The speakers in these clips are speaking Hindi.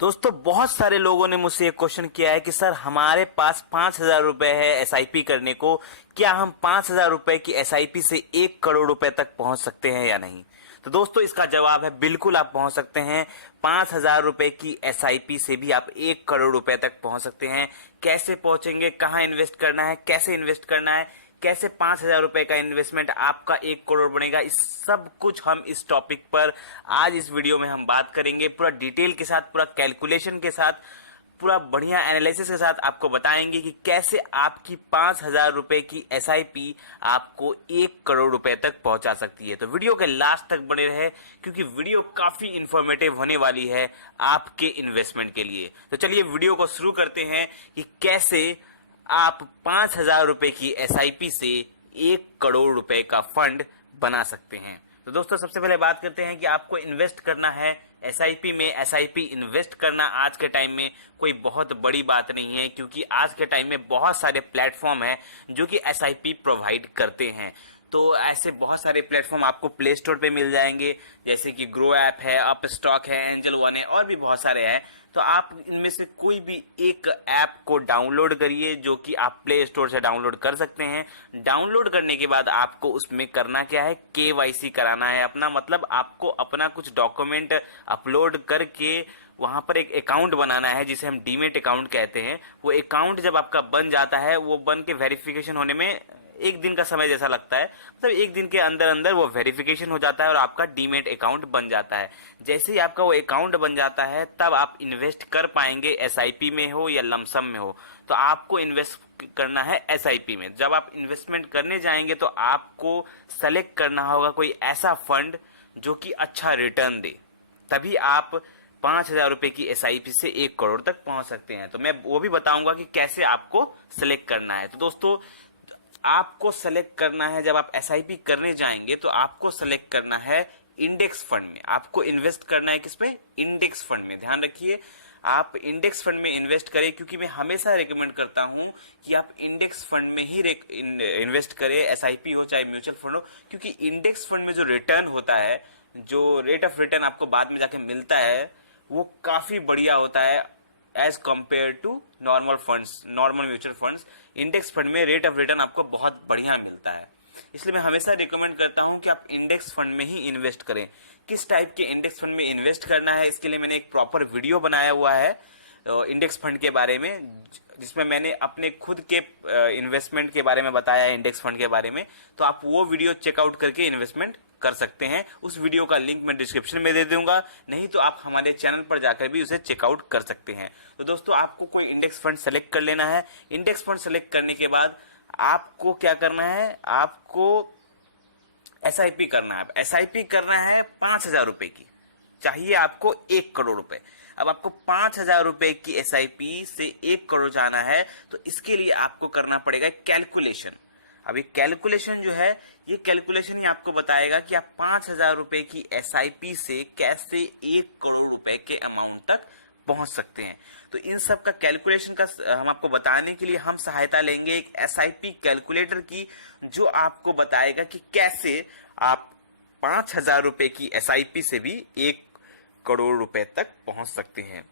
दोस्तों बहुत सारे लोगों ने मुझसे एक क्वेश्चन किया है कि सर हमारे पास 5,000 रुपए है एसआईपी करने को, क्या हम 5,000 रुपए की एसआईपी से 1 करोड़ रुपए तक पहुंच सकते हैं या नहीं। तो दोस्तों इसका जवाब है बिल्कुल आप पहुंच सकते हैं। 5,000 रुपए की एसआईपी से भी आप 1 करोड़ रुपए तक पहुंच सकते हैं। कैसे पहुंचेंगे, कहाँ इन्वेस्ट करना है, कैसे इन्वेस्ट करना है, कैसे 5,000 रुपए का इन्वेस्टमेंट आपका 1 करोड़ बनेगा, इस सब कुछ हम इस टॉपिक पर आज इस वीडियो में हम बात करेंगे। पूरा डिटेल के साथ, पूरा कैलकुलेशन के साथ, पूरा बढ़िया एनालिसिस के साथ आपको बताएंगे कि कैसे आपकी 5,000 रुपए की एसआईपी आपको 1 करोड़ रुपए तक पहुंचा सकती है। तो वीडियो के लास्ट तक बने रहे क्योंकि वीडियो काफी इंफॉर्मेटिव होने वाली है आपके इन्वेस्टमेंट के लिए। तो चलिए वीडियो को शुरू करते हैं कि कैसे आप 5,000 रुपए की एसआईपी से 1 करोड़ रुपए का फंड बना सकते हैं। तो दोस्तों सबसे पहले बात करते हैं कि आपको इन्वेस्ट करना है एसआईपी में। एसआईपी इन्वेस्ट करना आज के टाइम में कोई बहुत बड़ी बात नहीं है, क्योंकि आज के टाइम में बहुत सारे प्लेटफॉर्म हैं जो कि एसआईपी प्रोवाइड करते हैं। तो ऐसे बहुत सारे प्लेटफॉर्म आपको प्ले स्टोर पे मिल जाएंगे, जैसे कि ग्रो ऐप है, अप स्टॉक है, एंजल वन है, और भी बहुत सारे हैं। तो आप इनमें से कोई भी एक ऐप को डाउनलोड करिए, जो कि आप प्ले स्टोर से डाउनलोड कर सकते हैं। डाउनलोड करने के बाद आपको उसमें करना क्या है, केवाईसी कराना है अपना, मतलब आपको अपना कुछ डॉक्यूमेंट अपलोड करके वहां पर एक अकाउंट बनाना है, जिसे हम डीमेट अकाउंट कहते हैं। वो अकाउंट जब आपका बन जाता है, वो बन के वेरिफिकेशन होने में 1 दिन का समय जैसा लगता है, मतलब 1 दिन के अंदर अंदर वो वेरिफिकेशन हो जाता है और आपका डीमेट अकाउंट बन जाता है। जैसे ही आपका वो अकाउंट बन जाता है, तब आप इन्वेस्ट कर पाएंगे, एसआईपी में हो या लमसम में हो। तो आपको इन्वेस्ट करना है एसआईपी में। जब आप इन्वेस्टमेंट करने जाएंगे तो आपको सेलेक्ट करना होगा कोई ऐसा फंड जो कि अच्छा रिटर्न दे, तभी आप 5,000 रुपए की एसआईपी से 1 करोड़ तक पहुंच सकते हैं। तो मैं वो भी बताऊंगा कि कैसे आपको सिलेक्ट करना है। तो दोस्तों आपको सेलेक्ट करना है, जब आप एसआईपी करने जाएंगे तो आपको सेलेक्ट करना है इंडेक्स फंड में। आपको इन्वेस्ट करना है किसमें, इंडेक्स फंड में। ध्यान रखिए आप इंडेक्स फंड में इन्वेस्ट करें, क्योंकि मैं हमेशा रिकमेंड करता हूं कि आप इंडेक्स फंड में ही इन्वेस्ट करें, एसआईपी हो चाहे म्यूचुअल फंड हो। क्योंकि इंडेक्स फंड में जो रिटर्न होता है, जो रेट ऑफ रिटर्न आपको बाद में जाके मिलता है, वो काफी बढ़िया होता है as compare to normal funds, normal mutual funds. Index fund में रेट ऑफ रिटर्न आपको बहुत बढ़िया मिलता है, इसलिए मैं हमेशा रिकमेंड करता हूं कि आप इंडेक्स फंड में ही इन्वेस्ट करें। किस टाइप के इंडेक्स फंड में इन्वेस्ट करना है, इसके लिए मैंने एक प्रॉपर वीडियो बनाया हुआ है इंडेक्स फंड के बारे में, जिसमें मैंने अपने खुद के इन्वेस्टमेंट के बारे में बताया है, इंडेक्स फंड के बारे में। तो आप वो वीडियो चेकआउट करके इन्वेस्टमेंट कर सकते हैं। उस वीडियो का लिंक मैं डिस्क्रिप्शन में दे दूंगा, नहीं तो आप हमारे चैनल पर जाकर भी उसे चेकआउट कर सकते हैं। तो दोस्तों आपको कोई इंडेक्स फंड सेलेक्ट कर लेना है। इंडेक्स फंड सेलेक्ट करने के बाद आपको क्या करना है, आपको एसआईपी करना है। एसआईपी करना है 5,000 रुपए की, चाहिए आपको 1 करोड़ रुपए। अब आपको 5,000 रुपए की एसआईपी से 1 करोड़ जाना है, तो इसके लिए आपको करना पड़ेगा कैलकुलेशन। अभी कैलकुलेशन जो है, ये कैलकुलेशन ही आपको बताएगा कि आप 5,000 रुपए की एसआईपी से कैसे 1 करोड़ रुपए के अमाउंट तक पहुंच सकते हैं। तो इन सब का कैलकुलेशन का हम आपको बताने के लिए हम सहायता लेंगे एक एसआईपी कैलकुलेटर की, जो आपको बताएगा कि कैसे आप 5,000 रुपए की एसआईपी से भी 1 करोड़ रुपए तक पहुंच सकते हैं।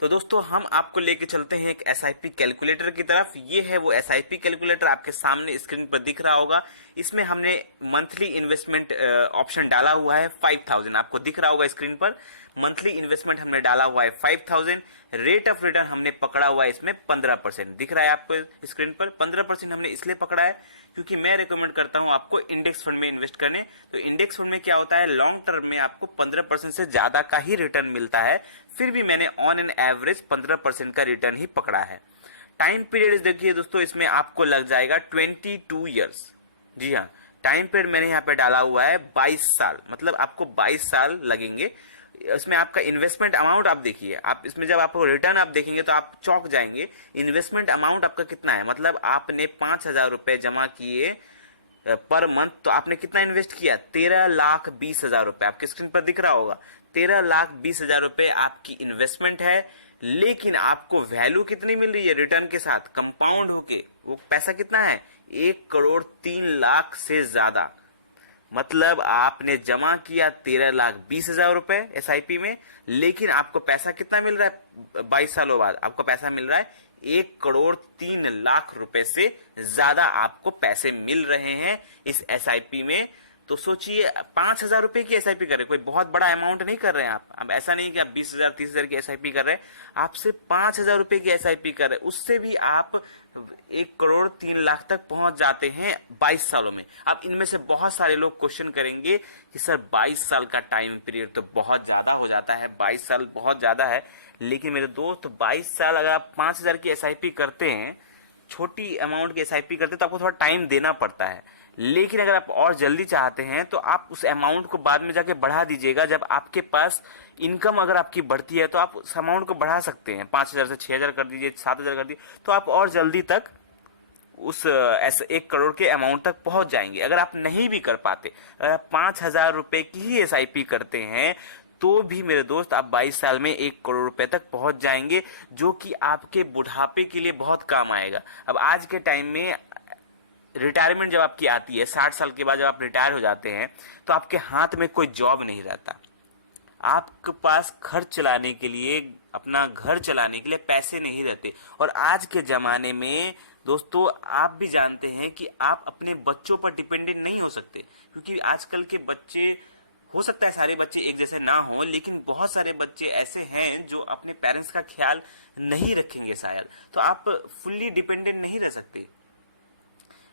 तो दोस्तों हम आपको लेके चलते हैं एक एसआईपी कैलकुलेटर की तरफ। ये है वो एसआईपी कैलकुलेटर, आपके सामने स्क्रीन पर दिख रहा होगा। इसमें हमने मंथली इन्वेस्टमेंट ऑप्शन डाला हुआ है 5,000, आपको दिख रहा होगा स्क्रीन पर। मंथली इन्वेस्टमेंट हमने डाला हुआ है 5,000। रेट ऑफ रिटर्न हमने पकड़ा हुआ है इसमें 15%, दिख रहा है आपको स्क्रीन पर। 15% हमने इसलिए पकड़ा है क्योंकि मैं रिकमेंड करता हूं आपको इंडेक्स फंड में इन्वेस्ट करने। तो इंडेक्स फंड में क्या होता है, लॉन्ग टर्म में आपको 15% से ज्यादा का ही रिटर्न मिलता है। फिर भी मैंने ऑन एन एवरेज 15% का रिटर्न ही पकड़ा है। टाइम पीरियड देखिए दोस्तों, इसमें आपको लग जाएगा 22 ईयर्स। जी हाँ, टाइम पीरियड मैंने यहाँ पे डाला हुआ है 22 साल, मतलब आपको 22 साल लगेंगे। इसमें आपका इन्वेस्टमेंट अमाउंट आप देखिए, आप इसमें जब आपको रिटर्न आप देखेंगे तो आप चौंक जाएंगे। इन्वेस्टमेंट अमाउंट आपका कितना है, मतलब आपने 5,000 रुपए जमा किए पर मंथ, तो आपने कितना इन्वेस्ट किया, 13,20,000 रुपए। आपके स्क्रीन पर दिख रहा होगा 13,20,000 रुपए आपकी इन्वेस्टमेंट है। लेकिन आपको वैल्यू कितनी मिल रही है रिटर्न के साथ, कंपाउंड होके वो पैसा कितना है, 1,03,00,000 से ज्यादा। मतलब आपने जमा किया 13,20,000 रुपए SIP में, लेकिन आपको पैसा कितना मिल रहा है 22 सालों बाद? आपको पैसा मिल रहा है 1,03,00,000 रुपए से ज्यादा आपको पैसे मिल रहे हैं इस SIP में। तो सोचिए 5,000 रुपए की SIP कर रहे हैं, कोई बहुत बड़ा अमाउंट नहीं कर रहे हैं आप। अब ऐसा नहीं कि आप 20,000 30,000 की SIP कर रहे हैं, आप सिर्फ 5,000 रुपए की SIP कर रहे हैं, उससे भी आप 1,03,00,000 तक पहुंच जाते हैं 22 सालों में। अब इनमें से बहुत सारे लोग क्वेश्चन करेंगे कि सर 22 साल का टाइम पीरियड तो बहुत ज्यादा हो जाता है, 22 साल बहुत ज्यादा है। लेकिन मेरे दोस्त 22 साल अगर आप 5,000 की SIP करते हैं, छोटी अमाउंट की SIP करते हैं, तो आपको थोड़ा टाइम देना पड़ता है। लेकिन अगर आप और जल्दी चाहते हैं तो आप उस अमाउंट को बाद में जाके बढ़ा दीजिएगा। जब आपके पास इनकम अगर आपकी बढ़ती है तो आप उस अमाउंट को बढ़ा सकते हैं, 5,000 से 6,000 कर दीजिए, 7,000 कर दीजिए, तो आप और जल्दी तक उस 1 करोड़ के अमाउंट तक पहुंच जाएंगे। अगर आप नहीं भी कर पाते, अगर आप 5,000 रुपए की ही SIP करते हैं, तो भी मेरे दोस्त आप 22 साल में 1 करोड़ रुपए तक पहुंच जाएंगे, जो कि आपके बुढ़ापे के लिए बहुत काम आएगा। अब आज के टाइम में रिटायरमेंट जब आपकी आती है, 60 साल के बाद जब आप रिटायर हो जाते हैं, तो आपके हाथ में कोई जॉब नहीं रहता, आपके पास खर्च चलाने के लिए, अपना घर चलाने के लिए पैसे नहीं रहते। और आज के जमाने में दोस्तों आप भी जानते हैं कि आप अपने बच्चों पर डिपेंडेंट नहीं हो सकते, क्योंकि आजकल के बच्चे, हो सकता है सारे बच्चे एक जैसे ना हो, लेकिन बहुत सारे बच्चे ऐसे हैं जो अपने पेरेंट्स का ख्याल नहीं रखेंगे शायद। तो आप फुल्ली डिपेंडेंट नहीं रह सकते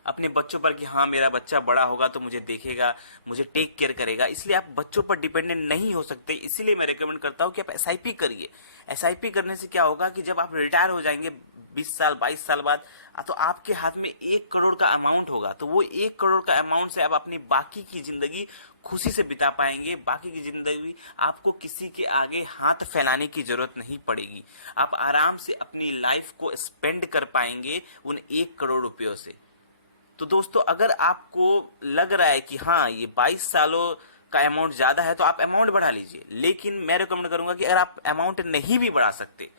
अपने बच्चों पर कि हाँ मेरा बच्चा बड़ा होगा तो मुझे देखेगा, मुझे टेक केयर करेगा, इसलिए आप बच्चों पर डिपेंडेंट नहीं हो सकते। इसीलिए मैं रेकमेंड करता हूँ कि आप SIP करिए। SIP करने से क्या होगा कि जब आप रिटायर हो जाएंगे 20 साल 22 साल बाद, तो आपके हाथ में 1 करोड़ का अमाउंट होगा। तो वो 1 करोड़ का अमाउंट से आप अपनी बाकी की जिंदगी खुशी से बिता पाएंगे। बाकी की जिंदगी आपको किसी के आगे हाथ फैलाने की जरूरत नहीं पड़ेगी, आप आराम से अपनी लाइफ को स्पेंड कर पाएंगे उन 1 करोड़ रुपयों से। तो दोस्तों अगर आपको लग रहा है कि हाँ ये 22 सालों का अमाउंट ज्यादा है, तो आप अमाउंट बढ़ा लीजिए। लेकिन मैं रिकमेंड करूंगा कि अगर आप अमाउंट नहीं भी बढ़ा सकते,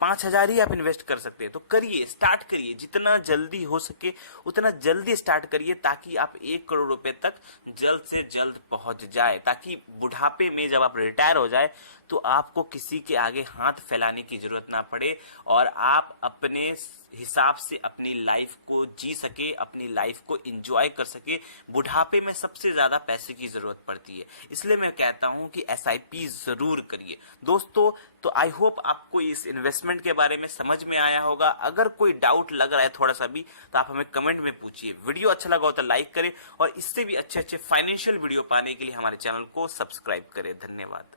5,000 ही आप इन्वेस्ट कर सकते हैं, तो करिए, स्टार्ट करिए, जितना जल्दी हो सके उतना जल्दी स्टार्ट करिए, ताकि आप 1 करोड़ रुपए तक जल्द से जल्द पहुंच जाए, ताकि बुढ़ापे में जब आप रिटायर हो जाए तो आपको किसी के आगे हाथ फैलाने की जरूरत ना पड़े और आप अपने हिसाब से अपनी लाइफ को जी सके, अपनी लाइफ को एंजॉय कर सके। बुढ़ापे में सबसे ज्यादा पैसे की जरूरत पड़ती है, इसलिए मैं कहता हूं कि SIP जरूर करिए दोस्तों। तो आई होप आपको इस इन्वेस्टमेंट के बारे में समझ में आया होगा। अगर कोई डाउट लग रहा है थोड़ा सा भी, तो आप हमें कमेंट में पूछिए। वीडियो अच्छा लगा हो तो लाइक करें और इससे भी अच्छे अच्छे फाइनेंशियल वीडियो पाने के लिए हमारे चैनल को सब्सक्राइब करें। धन्यवाद।